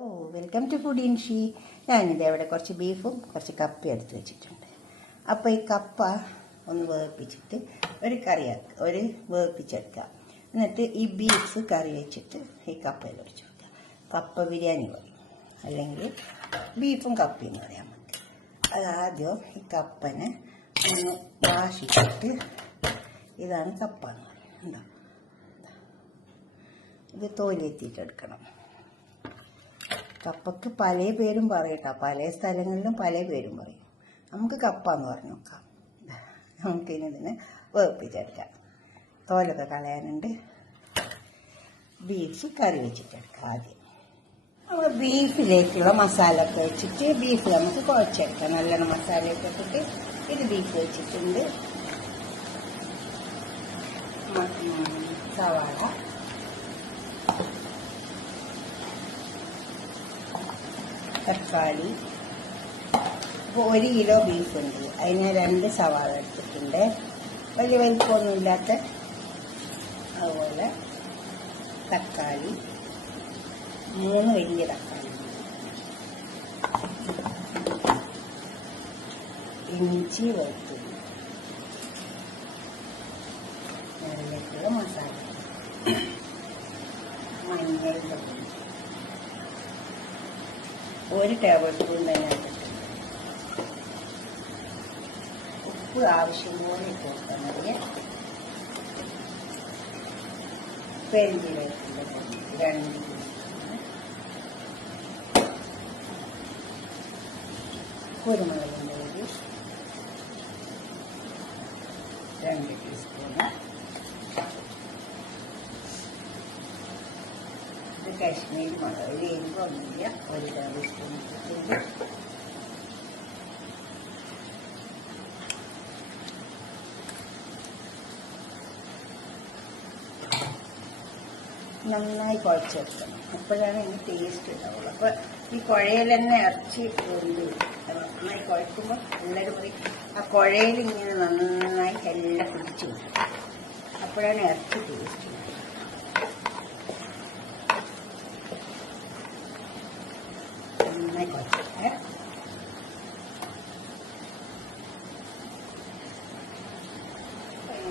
Oh welcome to food ഇൻഷി. ഞാനിത് ഇവിടെ കുറച്ച് ബീഫും കുറച്ച് കപ്പയും എടുത്ത് വെച്ചിട്ടുണ്ട്. അപ്പോൾ ഈ കപ്പ ഒന്ന് വേവിപ്പിച്ചിട്ട് ഒരു വേവിപ്പിച്ചെടുക്കുക. എന്നിട്ട് ഈ ബീഫ് കറി വെച്ചിട്ട് ഈ കപ്പയിൽ ഒഴിച്ച് വെക്കുക. കപ്പ ബിരിയാണി പറയും, അല്ലെങ്കിൽ ബീഫും കപ്പയും എന്ന് പറയാം നമുക്ക്. അതാദ്യം ഈ കപ്പനെ ഒന്ന് വാഷിച്ചിട്ട്, ഇതാണ് കപ്പ എന്ന് പറയുന്നത്. എന്താ ഇത് തോലെത്തിയിട്ടെടുക്കണം. കപ്പയ്ക്ക് പല പേരും പറയട്ടോ, പല സ്ഥലങ്ങളിലും പല പേരും പറയും. നമുക്ക് കപ്പ എന്ന് പറഞ്ഞു നോക്കാം. നമുക്കിനി ഇതിനെ വേവിപ്പിച്ചെടുക്കാം. തോലൊക്കെ കളയാനുണ്ട്. ബീഫ് കറി വെച്ചിട്ടെടുക്കാം. ആദ്യം നമ്മൾ ബീഫിലേക്കുള്ള മസാല ഒക്കെ വെച്ചിട്ട് ബീഫ് നമുക്ക് കുഴച്ചെടുക്കാം. നല്ലോണം മസാലയൊക്കെ ഇട്ടിട്ട് ഇത് ബീഫ് വെച്ചിട്ടുണ്ട്. സവാള, തക്കാളി. ഇപ്പോൾ 1 കിലോ ബീഫ് ഉണ്ട്, അതിന് 2 സവാള എടുത്തിട്ടുണ്ട്. വലിയ വലിപ്പമൊന്നുമില്ലാത്ത. അതുപോലെ തക്കാളി 3 വലിയ തക്കാളി, ഇഞ്ചി, വെളുത്തുള്ളി, അതിലേക്കുള്ള മസാല, മഞ്ഞൾ പൊടി 1 ടേബിൾ സ്പൂൺ തന്നെ ഇട്ടിട്ടുണ്ട്. ഉപ്പ് ആവശ്യം പോലെ ഇട്ട് കൊടുത്താൽ മതി. പെരിഞ്ചീരകത്തിൻ്റെ പൊടി 2 ടീസ്പൂൺ, കുരുമുളകിൻ്റെ പൊടി 2 ടീസ്പൂണ്, ഇത് കാശ്മീരി മുളക് എരിവൊന്നുമില്ല 1 ടേബിൾ സ്പൂൺ ഇട്ടിട്ടുണ്ട്. നന്നായി കുഴച്ചെടുക്കണം, അപ്പോഴാണ് ഇതിന് ടേസ്റ്റ് ഉണ്ടാവുള്ളൂ. അപ്പോൾ ഈ കുഴയിൽ തന്നെ ഇറച്ചി നന്നായി കുഴക്കുമ്പോൾ എല്ലാവരും പറയും ആ കുഴയിൽ ഇങ്ങനെ നന്നായി എല്ലാം പിടിച്ചു കിട്ടും. അപ്പോഴാണ് ഇറച്ചി ടേസ്റ്റ്. നന്നായി കുഴച്ചിട്ട്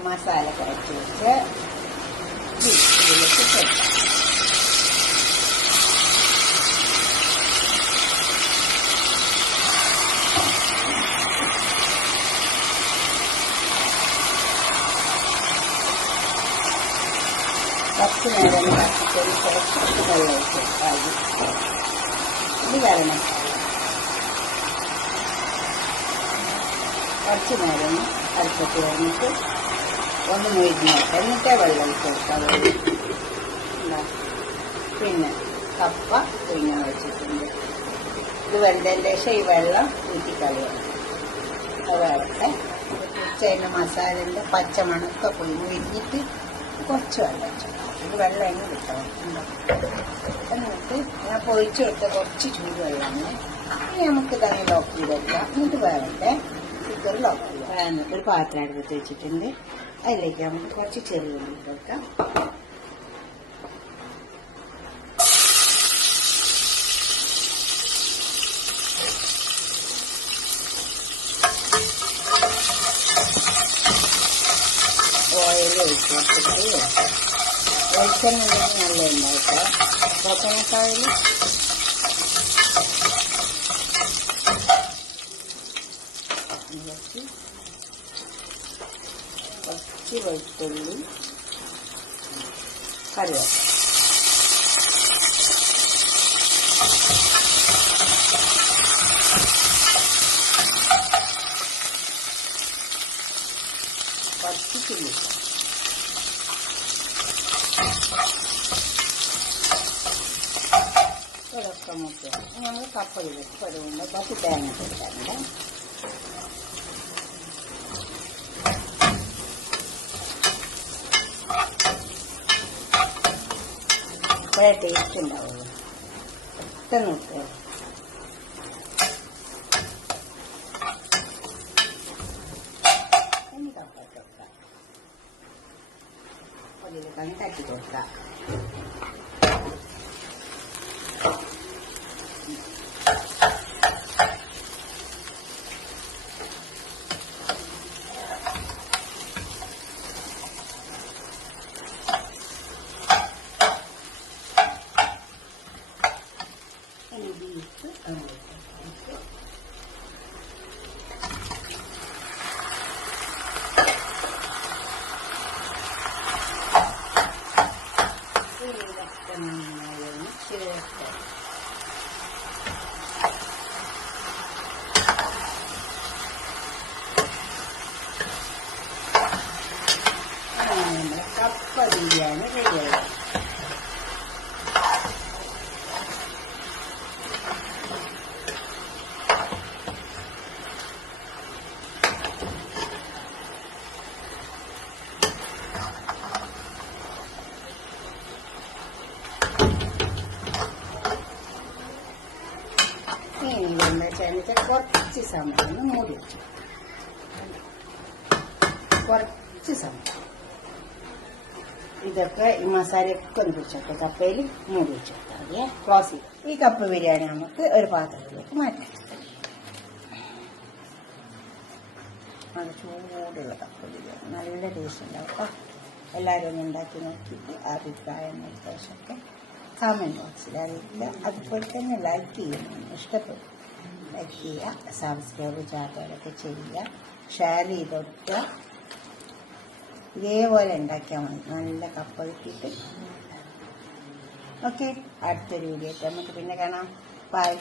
മസാല കുഴച്ച് വെച്ച് ഇതിലേക്ക് ചേർക്കാം. കുറച്ച് നേരം കത്തിച്ചതിന് ശേഷം വെള്ളം ഒഴിച്ചെടുക്കാം. ഇത് വരണം. കുറച്ച് നേരം അടുപ്പത്ത് കഴിഞ്ഞിട്ട് ഒന്ന് മൊഴിഞ്ഞിട്ട് എന്നിട്ടേ വെള്ളം ഒഴിച്ചെടുക്കാം. പിന്നെ കപ്പ കുഴിഞ്ഞ വെച്ചിട്ടുണ്ട്. ഇത് വെന്തതിൻ്റെ ശേഷം ഈ വെള്ളം ഊറ്റിക്കളയണം. അതൊക്കെ ഉച്ചതിൻ്റെ മസാലൻ്റെ പച്ചമണൊക്കെ പോയി മുരിഞ്ഞിട്ട് കുറച്ച് വെള്ളം വെച്ചിട്ടാണ്. ഇത് വെള്ളം അതിന് കിട്ടണം. എന്നിട്ട് ഞാൻ പൊഴിച്ചു കൊടുത്ത കുറച്ച് ചൂട് വെള്ളമാണ്. ഇനി നമുക്ക് തന്നെ ലോക്ക് ചെയ്ത് വെക്കാം. എന്നിട്ട് വേറെ കുക്കർ ലോക്ക് ചെയ്യാം. എന്നിട്ട് ഒരു പാത്രം അടുപ്പത്ത് വെച്ചിട്ടുണ്ട്. അതിലേക്ക് നമുക്ക് കുറച്ച് ചെറിയ ഉള്ളി ഇട്ട് വെക്കാം. ഓയിൽ ഒഴിച്ച് കൊടുത്തിട്ട് വെളിച്ചെണ്ണ നല്ല ഉണ്ടായിട്ടോ. കോക്കനട്ട് ഓയിൽ കുറച്ച് വെളുത്തുള്ളി, കറിവേപ്പില, കുറച്ച് ചില്ലി, ഇതൊക്കെ മുക്കുക. നമ്മൾ കപ്പ ഇതൊക്കെ പരുവുണ്ട്. കുറച്ച് തേങ്ങ കൊടുക്കാറുണ്ട്. അപ്പോഴേ ടേസ്റ്റ് ഉണ്ടാവുള്ളൂ. പെട്ടെന്ന് നോക്കുക. ഇനി കപ്പ കൊടുക്കാം. അതിൽ കണക്കാക്കി കൊടുക്കാം. ജസ്റ്റ് നന്നായി ഒന്ന് ചേർത്ത് നമ്മുടെ കപ്പ ബിരിയാണി റെഡിയായി. ഇനി എന്താ വെച്ചാൽ കുറച്ച് സമയം ഒന്ന് മൂടി വെച്ചു. കുറച്ച് സമയം ഇതൊക്കെ ഈ മസാലയൊക്കെ ഒന്ന് പിടിച്ചോട്ടെ. കപ്പയിൽ മൂടി വെച്ചെടുത്താൽ മതിയെ. ക്ലോസ് ചെയ്യും. ഈ കപ്പ ബിരിയാണി നമുക്ക് ഒരു പാത്രത്തിലേക്ക് മാറ്റാം. നല്ല ചൂടുള്ള കപ്പ ബിരിയാണി നല്ല ടേസ്റ്റ് ഉണ്ടാവും കേട്ടോ. എല്ലാവരും ഒന്ന് ഉണ്ടാക്കി നോക്കിയിട്ട് അഭിപ്രായം നിർദ്ദേശമൊക്കെ കമൻറ്റ് ബോക്സിൽ അറിയില്ല. അതുപോലെ തന്നെ ലൈക്ക് ചെയ്യണം. ഇഷ്ടപ്പെടും ലൈക്ക് ചെയ്യുക, സബ്സ്ക്രൈബ് ചാനലൊക്കെ ചെയ്യുക, ഷെയർ ചെയ്ത് കൊടുക്കുക. ഇതേപോലെ ഉണ്ടാക്കിയാൽ മതി. നല്ല കപ്പ കിട്ടിയിട്ട്. ഓക്കെ, അടുത്തൊരു വീഡിയോ നമുക്ക് പിന്നെ കാണാം. ബൈ.